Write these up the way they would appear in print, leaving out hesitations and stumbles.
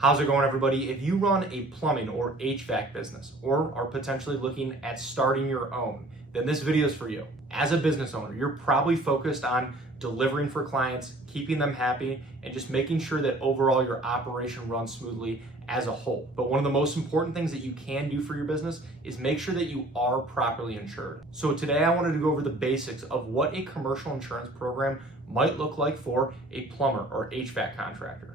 How's it going, everybody? If you run a plumbing or HVAC business or are potentially looking at starting your own, then this video is for you. As a business owner, you're probably focused on delivering for clients, keeping them happy, and just making sure that overall your operation runs smoothly as a whole. But one of the most important things that you can do for your business is make sure that you are properly insured. So today I wanted to go over the basics of what a commercial insurance program might look like for a plumber or HVAC contractor.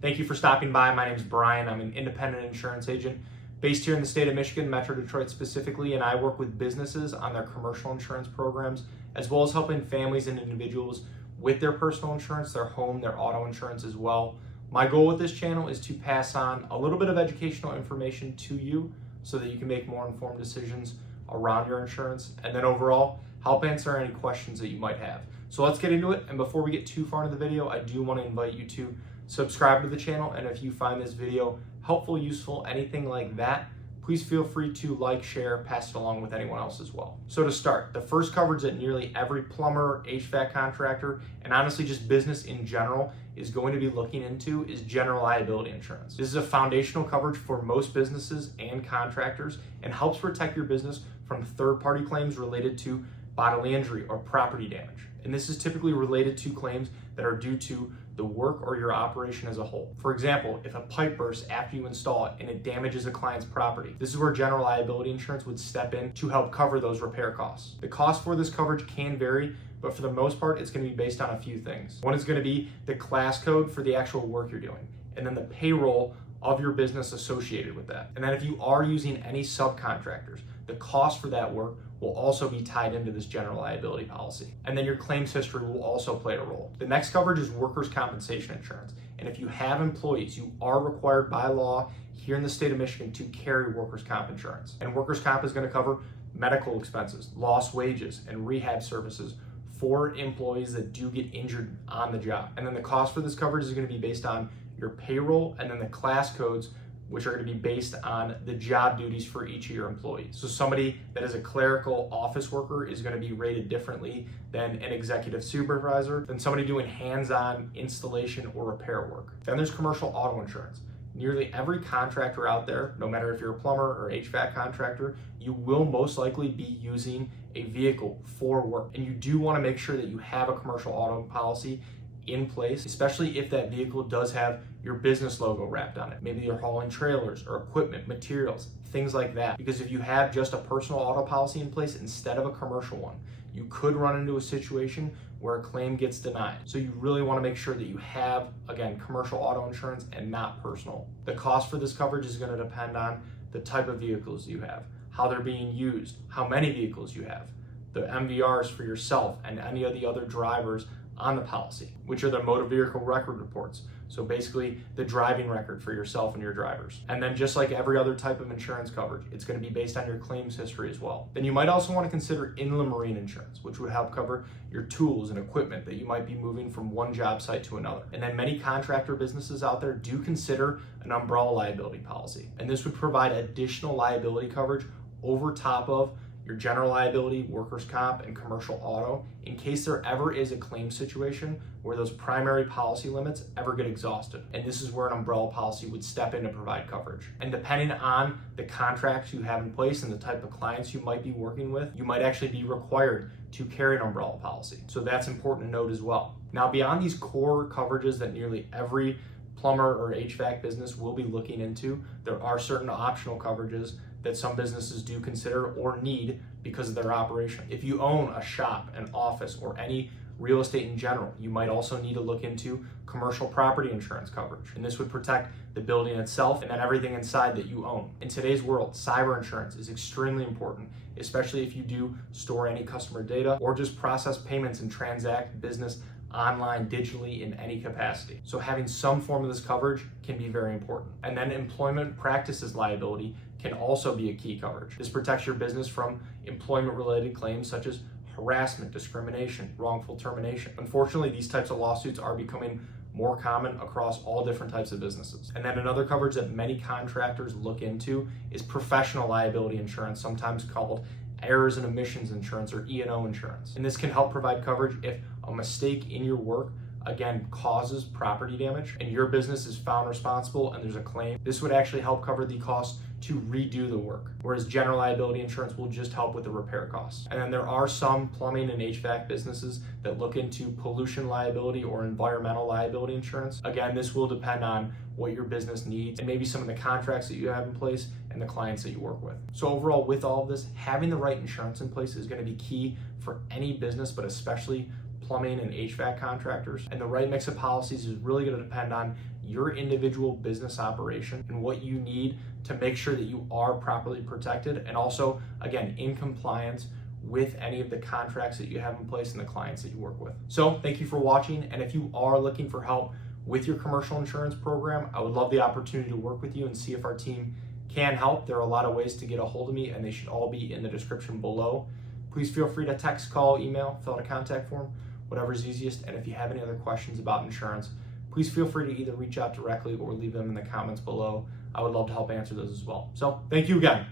Thank you for stopping by. My name is Brian. I'm an independent insurance agent based here in the state of Michigan, Metro Detroit specifically, and I work with businesses on their commercial insurance programs, as well as helping families and individuals with their personal insurance, their home, their auto insurance as well. My goal with this channel is to pass on a little bit of educational information to you so that you can make more informed decisions around your insurance, and then overall, help answer any questions that you might have. So let's get into it, and before we get too far into the video, I do want to invite you to subscribe to the channel, and if you find this video helpful, useful, anything like that, please feel free to like, share, pass it along with anyone else as well. So to start, the first coverage that nearly every plumber, HVAC contractor, and honestly just business in general is going to be looking into is general liability insurance. This is a foundational coverage for most businesses and contractors and helps protect your business from third-party claims related to bodily injury or property damage. And this is typically related to claims that are due to the work or your operation as a whole. For example, if a pipe bursts after you install it and it damages a client's property, this is where general liability insurance would step in to help cover those repair costs. The cost for this coverage can vary, but for the most part, it's going to be based on a few things. One is going to be the class code for the actual work you're doing, and then the payroll of your business associated with that. And then if you are using any subcontractors, the cost for that work will also be tied into this general liability policy. And then your claims history will also play a role. The next coverage is workers' compensation insurance. And if you have employees, you are required by law here in the state of Michigan to carry workers' comp insurance. And workers' comp is going to cover medical expenses, lost wages, and rehab services for employees that do get injured on the job. And then the cost for this coverage is going to be based on your payroll, and then the class codes, which are going to be based on the job duties for each of your employees. So somebody that is a clerical office worker is going to be rated differently than an executive supervisor, than somebody doing hands-on installation or repair work. Then there's commercial auto insurance. Nearly every contractor out there, no matter if you're a plumber or HVAC contractor, you will most likely be using a vehicle for work. And you do want to make sure that you have a commercial auto policy in place, especially if that vehicle does have your business logo wrapped on it. Maybe you're hauling trailers or equipment, materials, things like that. Because if you have just a personal auto policy in place instead of a commercial one, you could run into a situation where a claim gets denied. So you really want to make sure that you have, again, commercial auto insurance and not personal. The cost for this coverage is going to depend on the type of vehicles you have, how they're being used, how many vehicles you have, the MVRs for yourself and any of the other drivers on the policy, which are the motor vehicle record reports. So basically the driving record for yourself and your drivers. And then just like every other type of insurance coverage, it's going to be based on your claims history as well. Then you might also want to consider inland marine insurance, which would help cover your tools and equipment that you might be moving from one job site to another. And then many contractor businesses out there do consider an umbrella liability policy. And this would provide additional liability coverage over top of your general liability, workers' comp, and commercial auto in case there ever is a claim situation where those primary policy limits ever get exhausted. And this is where an umbrella policy would step in to provide coverage. And depending on the contracts you have in place and the type of clients you might be working with, you might actually be required to carry an umbrella policy. So that's important to note as well. Now, beyond these core coverages that nearly every plumber or HVAC business will be looking into, there are certain optional coverages that some businesses do consider or need because of their operation. If you own a shop, an office, or any real estate in general, you might also need to look into commercial property insurance coverage. And this would protect the building itself and then everything inside that you own. In today's world, cyber insurance is extremely important, especially if you do store any customer data or just process payments and transact business online, digitally, in any capacity. So having some form of this coverage can be very important. And then employment practices liability can also be a key coverage. This protects your business from employment-related claims such as harassment, discrimination, wrongful termination. Unfortunately, these types of lawsuits are becoming more common across all different types of businesses. And then another coverage that many contractors look into is professional liability insurance, sometimes called errors and omissions insurance, or E&O insurance. And this can help provide coverage if a mistake in your work again causes property damage and your business is found responsible and there's a claim. This would actually help cover the cost to redo the work, whereas general liability insurance will just help with the repair costs. And then there are some plumbing and HVAC businesses that look into pollution liability or environmental liability insurance. Again, this will depend on what your business needs and maybe some of the contracts that you have in place and the clients that you work with. So overall, with all of this, having the right insurance in place is going to be key for any business, but especially plumbing and HVAC contractors. And the right mix of policies is really going to depend on your individual business operation and what you need to make sure that you are properly protected and also, again, in compliance with any of the contracts that you have in place and the clients that you work with. So thank you for watching. And if you are looking for help with your commercial insurance program, I would love the opportunity to work with you and see if our team can help. There are a lot of ways to get a hold of me and they should all be in the description below. Please feel free to text, call, email, fill out a contact form, whatever's easiest. And if you have any other questions about insurance, please feel free to either reach out directly or leave them in the comments below. I would love to help answer those as well. So thank you again.